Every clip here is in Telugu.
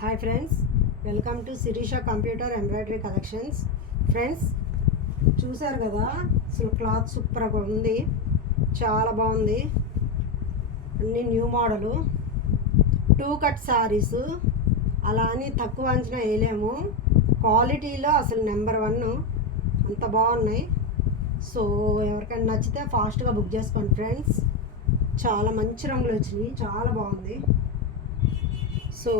Hi friends, welcome to Sirisha computer embroidery collections. Friends, చూసారు కదా, అసలు క్లాత్ సూపర్గా ఉంది, చాలా బాగుంది. అన్ని న్యూ మోడలు 2 కట్ శారీస్. అలా అని తక్కువ అంచనా వేయలేము, క్వాలిటీలో అసలు నెంబర్ 1, అంత బాగున్నాయి. సో ఎవరికైనా నచ్చితే ఫాస్ట్గా బుక్ చేసుకోండి ఫ్రెండ్స్. చాలా మంచి రంగులు వచ్చినాయి, చాలా బాగుంది. సో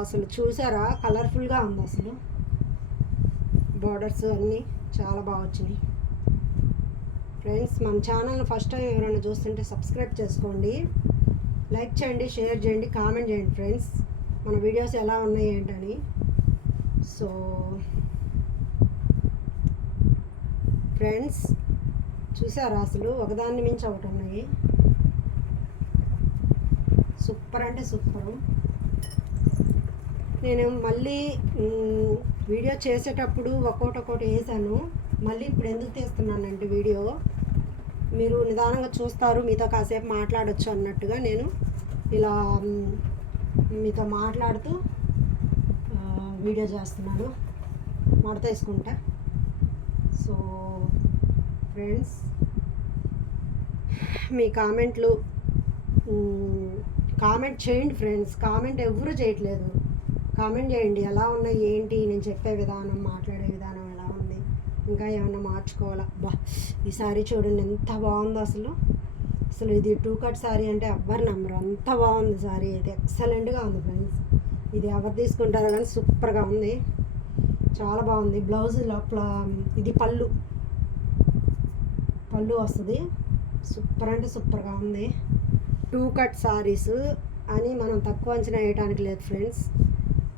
అసలు చూసారా, కలర్ఫుల్గా ఉంది. అసలు బార్డర్స్ అన్నీ చాలా బాగా వచ్చినాయి. ఫ్రెండ్స్, మన ఛానల్ని ఫస్ట్ టైం ఎవరైనా చూస్తుంటే సబ్స్క్రైబ్ చేసుకోండి, లైక్ చేయండి, షేర్ చేయండి, కామెంట్ చేయండి ఫ్రెండ్స్, మన వీడియోస్ ఎలా ఉన్నాయి ఏంటని. సో ఫ్రెండ్స్, చూసారా, అసలు ఒకదాన్ని మించి ఒకటి ఉన్నాయి. సూపర్ అంటే సూపరు. నేను మళ్ళీ వీడియో చేసేటప్పుడు ఒక్కొక్కటి వేసాను, మళ్ళీ ఇప్పుడు ఎందుకు తీస్తున్నానంటే వీడియో మీరు నిదానంగా చూస్తారు, మీతో కాసేపు మాట్లాడచ్చు అన్నట్టుగా నేను ఇలా మీతో మాట్లాడుతూ వీడియో చేస్తున్నాను, మడత వేసుకుంటా. సో ఫ్రెండ్స్, మీ కామెంట్లు కామెంట్ చేయండి ఫ్రెండ్స్. కామెంట్ ఎవరు చేయట్లేదు, కామెంట్ చేయండి, ఎలా ఉన్నాయి ఏంటి, నేను చెప్పే విధానం, మాట్లాడే విధానం ఎలా ఉంది, ఇంకా ఏమన్నా మార్చుకోవాలా. ఈ సారీ చూడండి ఎంత బాగుందో. అసలు ఇది 2 కట్ సారీ అంటే ఎవ్వరు నమ్మరు, అంత బాగుంది సారీ అయితే, ఎక్సలెంట్గా ఉంది ఫ్రెండ్స్. ఇది ఎవరు తీసుకుంటారో కానీ సూపర్గా ఉంది, చాలా బాగుంది. బ్లౌజ్ లోపల ఇది పళ్ళు వస్తుంది, సూపర్ అంటే సూపర్గా ఉంది. 2 కట్ సారీస్ అని మనం తక్కువ అంచనా వేయడానికి లేదు ఫ్రెండ్స్.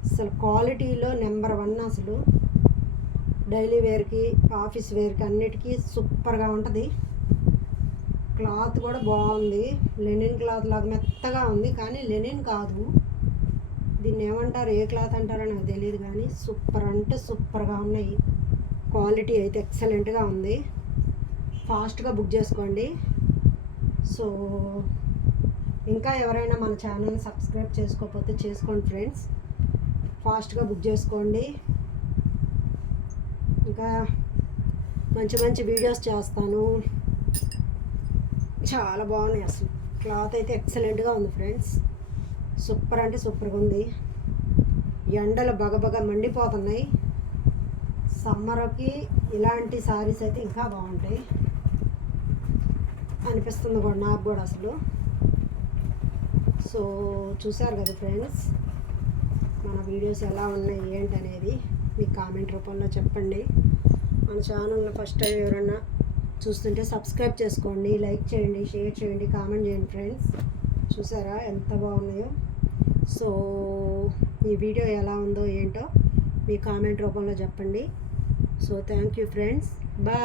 అసలు క్వాలిటీలో నెంబర్ 1. అసలు డైలీ వేర్కి, ఆఫీస్ వేర్కి అన్నిటికీ సూపర్గా ఉంటుంది. క్లాత్ కూడా బాగుంది, లెనిన్ క్లాత్ లాగా మెత్తగా ఉంది, కానీ లెనిన్ కాదు, దీన్ని ఏమంటారు, ఏ క్లాత్ అంటారో నాకు తెలియదు, కానీ సూపర్ అంటే సూపర్గా ఉన్నాయి. క్వాలిటీ అయితే ఎక్సలెంట్గా ఉంది. ఫాస్ట్గా బుక్ చేసుకోండి. సో ఇంకా ఎవరైనా మన ఛానల్ని సబ్స్క్రైబ్ చేసుకోకపోతే చేసుకోండి ఫ్రెండ్స్, ఫాస్ట్గా బుక్ చేసుకోండి. ఇంకా మంచి మంచి వీడియోస్ చేస్తాను, చాలా బాగున్నాయి. అసలు క్లాత్ అయితే ఎక్సలెంట్గా ఉంది ఫ్రెండ్స్, సూపర్ అంటే సూపర్గా ఉంది. ఎండలు బగబగ మండిపోతున్నాయి, సమ్మర్కి ఇలాంటి శారీస్ అయితే ఇంకా బాగుంటాయి అనిపిస్తుంది కూడా నాకు కూడా అసలు. సో చూసారు కదా ఫ్రెండ్స్, మన వీడియోస్ ఎలా ఉన్నాయి ఏంటనేది మీకు కామెంట్ రూపంలో చెప్పండి. మన ఛానల్ని ఫస్ట్ టైం ఎవరైనా చూస్తుంటే సబ్స్క్రైబ్ చేసుకోండి, లైక్ చేయండి, షేర్ చేయండి, కామెంట్ చేయండి ఫ్రెండ్స్. చూసారా ఎంత బాగున్నాయో. సో ఈ వీడియో ఎలా ఉందో ఏంటో మీ కామెంట్ రూపంలో చెప్పండి. So thank you friends, bye.